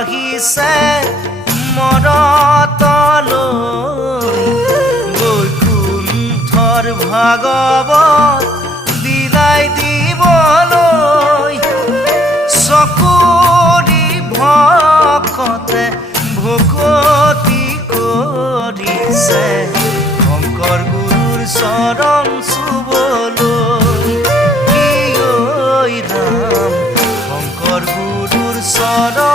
আহিছে মৰতলৈ বৈকুণ্ঠৰ ভাগৱত বিলাই দিবলৈ চকুৰি ভকতে ভকতি কৰিছে শংকৰ গুৰুৰ চৰণ চুবলৈ কি ঐ ৰাম শংকৰ গুৰুৰ চৰণ